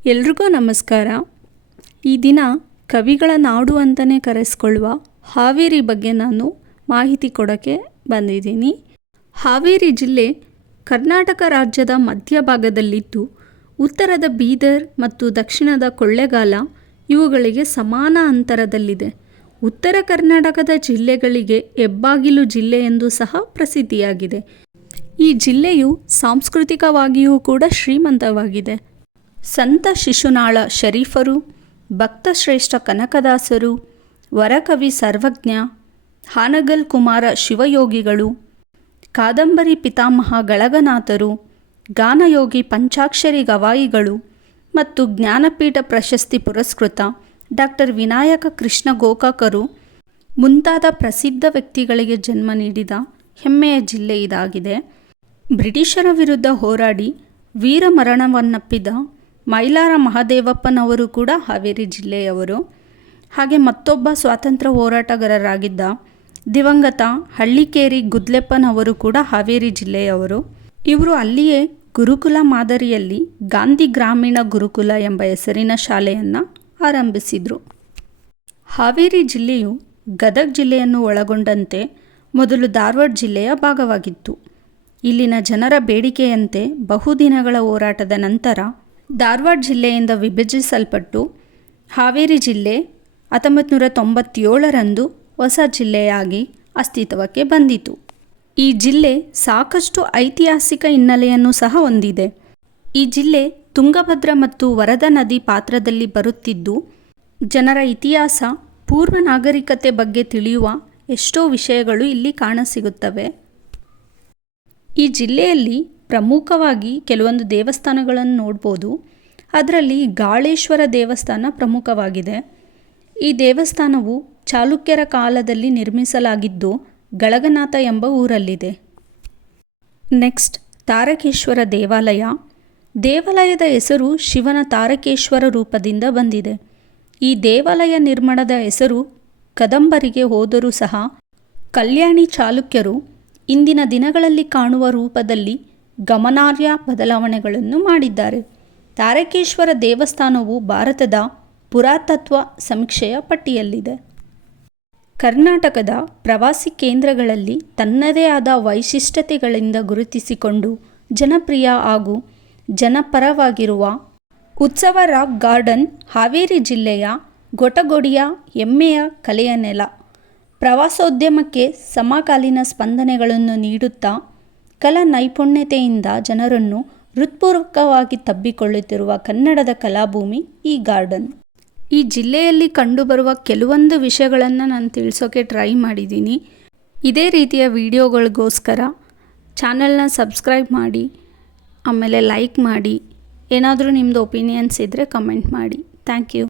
ಎಲ್ರಿಗೂ ನಮಸ್ಕಾರ. ಈ ದಿನ ಕವಿಗಳ ನಾಡು ಅಂತಲೇ ಕರೆಸ್ಕೊಳ್ಳುವ ಹಾವೇರಿ ಬಗ್ಗೆ ನಾನು ಮಾಹಿತಿ ಕೊಡೋಕ್ಕೆ ಬಂದಿದ್ದೀನಿ. ಹಾವೇರಿ ಜಿಲ್ಲೆ ಕರ್ನಾಟಕ ರಾಜ್ಯದ ಮಧ್ಯಭಾಗದಲ್ಲಿದ್ದು ಉತ್ತರದ ಬೀದರ್ ಮತ್ತು ದಕ್ಷಿಣದ ಕೊಳ್ಳೇಗಾಲ ಇವುಗಳಿಗೆ ಸಮಾನ ಅಂತರದಲ್ಲಿದೆ. ಉತ್ತರ ಕರ್ನಾಟಕದ ಜಿಲ್ಲೆಗಳಿಗೆ ಹೆಬ್ಬಾಗಿಲು ಜಿಲ್ಲೆ ಎಂದು ಸಹ ಪ್ರಸಿದ್ಧಿಯಾಗಿದೆ. ಈ ಜಿಲ್ಲೆಯು ಸಾಂಸ್ಕೃತಿಕವಾಗಿಯೂ ಕೂಡ ಶ್ರೀಮಂತವಾಗಿದೆ. ಸಂತ ಶಿಶುನಾಳ ಶರೀಫರು, ಭಕ್ತಶ್ರೇಷ್ಠ ಕನಕದಾಸರು, ವರಕವಿ ಸರ್ವಜ್ಞ, ಹಾನಗಲ್ ಕುಮಾರ ಶಿವಯೋಗಿಗಳು, ಕಾದಂಬರಿ ಪಿತಾಮಹ ಗಳಗನಾಥರು, ಗಾನಯೋಗಿ ಪಂಚಾಕ್ಷರಿ ಗವಾಯಿಗಳು ಮತ್ತು ಜ್ಞಾನಪೀಠ ಪ್ರಶಸ್ತಿ ಪುರಸ್ಕೃತ ಡಾಕ್ಟರ್ ವಿನಾಯಕ ಕೃಷ್ಣ ಗೋಕಾಕರು ಮುಂತಾದ ಪ್ರಸಿದ್ಧ ವ್ಯಕ್ತಿಗಳಿಗೆ ಜನ್ಮ ನೀಡಿದ ಹೆಮ್ಮೆಯ ಜಿಲ್ಲೆ ಇದಾಗಿದೆ. ಬ್ರಿಟಿಷರ ವಿರುದ್ಧ ಹೋರಾಡಿ ವೀರ ಮರಣವನ್ನಪ್ಪಿದ ಮೈಲಾರ ಮಹದೇವಪ್ಪನವರು ಕೂಡ ಹಾವೇರಿ ಜಿಲ್ಲೆಯವರು. ಹಾಗೆ ಮತ್ತೊಬ್ಬ ಸ್ವಾತಂತ್ರ್ಯ ಹೋರಾಟಗಾರರಾಗಿದ್ದ ದಿವಂಗತ ಹಳ್ಳಿಕೇರಿ ಗುದ್ಲೆಪ್ಪನವರು ಕೂಡ ಹಾವೇರಿ ಜಿಲ್ಲೆಯವರು. ಇವರು ಅಲ್ಲಿಯೇ ಗುರುಕುಲ ಮಾದರಿಯಲ್ಲಿ ಗಾಂಧಿ ಗ್ರಾಮೀಣ ಗುರುಕುಲ ಎಂಬ ಹೆಸರಿನ ಶಾಲೆಯನ್ನು ಆರಂಭಿಸಿದರು. ಹಾವೇರಿ ಜಿಲ್ಲೆಯು ಗದಗ ಜಿಲ್ಲೆಯನ್ನು ಒಳಗೊಂಡಂತೆ ಮೊದಲು ಧಾರವಾಡ ಜಿಲ್ಲೆಯ ಭಾಗವಾಗಿತ್ತು. ಇಲ್ಲಿನ ಜನರ ಬೇಡಿಕೆಯಂತೆ ಬಹುದಿನಗಳ ಹೋರಾಟದ ನಂತರ ಧಾರವಾಡ ಜಿಲ್ಲೆಯಿಂದ ವಿಭಜಿಸಲ್ಪಟ್ಟು ಹಾವೇರಿ ಜಿಲ್ಲೆ 1997ರಂದು ಹೊಸ ಜಿಲ್ಲೆಯಾಗಿ ಅಸ್ತಿತ್ವಕ್ಕೆ ಬಂದಿತು. ಈ ಜಿಲ್ಲೆ ಸಾಕಷ್ಟು ಐತಿಹಾಸಿಕ ಹಿನ್ನೆಲೆಯನ್ನು ಸಹ ಹೊಂದಿದೆ. ಈ ಜಿಲ್ಲೆ ತುಂಗಭದ್ರಾ ಮತ್ತು ವರದಾ ನದಿ ಪಾತ್ರದಲ್ಲಿ ಬರುತ್ತಿದ್ದು ಜನರ ಇತಿಹಾಸ, ಪೂರ್ವ ನಾಗರಿಕತೆ ಬಗ್ಗೆ ತಿಳಿಯುವ ಎಷ್ಟೋ ವಿಷಯಗಳು ಇಲ್ಲಿ ಕಾಣಸಿಗುತ್ತವೆ. ಈ ಜಿಲ್ಲೆಯಲ್ಲಿ ಪ್ರಮುಖವಾಗಿ ಕೆಲವೊಂದು ದೇವಸ್ಥಾನಗಳನ್ನು ನೋಡ್ಬೋದು. ಅದರಲ್ಲಿ ಗಾಳೇಶ್ವರ ದೇವಸ್ಥಾನ ಪ್ರಮುಖವಾಗಿದೆ. ಈ ದೇವಸ್ಥಾನವು ಚಾಲುಕ್ಯರ ಕಾಲದಲ್ಲಿ ನಿರ್ಮಿಸಲಾಗಿದ್ದು ಗಳಗನಾಥ ಎಂಬ ಊರಲ್ಲಿದೆ. ನೆಕ್ಸ್ಟ್ ತಾರಕೇಶ್ವರ ದೇವಾಲಯ. ದೇವಾಲಯದ ಹೆಸರು ಶಿವನ ತಾರಕೇಶ್ವರ ರೂಪದಿಂದ ಬಂದಿದೆ. ಈ ದೇವಾಲಯ ನಿರ್ಮಾಣದ ಹೆಸರು ಕದಂಬರಿಗೆ ಹೋದರೂ ಸಹ ಕಲ್ಯಾಣಿ ಚಾಲುಕ್ಯರು ಇಂದಿನ ದಿನಗಳಲ್ಲಿ ಕಾಣುವ ರೂಪದಲ್ಲಿ ಗಮನಾರ್ಹ ಬದಲಾವಣೆಗಳನ್ನು ಮಾಡಿದ್ದಾರೆ. ತಾರಕೇಶ್ವರ ದೇವಸ್ಥಾನವು ಭಾರತದ ಪುರಾತತ್ವ ಸಮೀಕ್ಷೆಯ ಪಟ್ಟಿಯಲ್ಲಿದೆ. ಕರ್ನಾಟಕದ ಪ್ರವಾಸಿ ಕೇಂದ್ರಗಳಲ್ಲಿ ತನ್ನದೇ ಆದ ವೈಶಿಷ್ಟ್ಯತೆಗಳಿಂದ ಗುರುತಿಸಿಕೊಂಡು ಜನಪ್ರಿಯ ಹಾಗೂ ಜನಪರವಾಗಿರುವ ಉತ್ಸವ ರಾಕ್ ಗಾರ್ಡನ್ ಹಾವೇರಿ ಜಿಲ್ಲೆಯ ಗೊಟಗೊಡಿಯ ಹೆಮ್ಮೆಯ ಕಲೆಯ ನೆಲ. ಪ್ರವಾಸೋದ್ಯಮಕ್ಕೆ ಸಮಕಾಲೀನ ಸ್ಪಂದನೆಗಳನ್ನು ನೀಡುತ್ತಾ ಕಲಾ ನೈಪುಣ್ಯತೆಯಿಂದ ಜನರನ್ನು ಹೃತ್ಪೂರ್ವಕವಾಗಿ ತಬ್ಬಿಕೊಳ್ಳುತ್ತಿರುವ ಕನ್ನಡದ ಕಲಾಭೂಮಿ ಈ ಗಾರ್ಡನ್. ಈ ಜಿಲ್ಲೆಯಲ್ಲಿ ಕಂಡುಬರುವ ಕೆಲವೊಂದು ವಿಷಯಗಳನ್ನು ನಾನು ತಿಳಿಸೋಕೆ ಟ್ರೈ ಮಾಡಿದ್ದೀನಿ. ಇದೇ ರೀತಿಯ ವಿಡಿಯೋಗಳಿಗೋಸ್ಕರ ಚಾನಲ್ನ ಸಬ್ಸ್ಕ್ರೈಬ್ ಮಾಡಿ, ಆಮೇಲೆ ಲೈಕ್ ಮಾಡಿ. ಏನಾದರೂ ನಿಮ್ಮದು ಒಪಿನಿಯನ್ಸ್ ಇದ್ದರೆ ಕಮೆಂಟ್ ಮಾಡಿ. Thank you.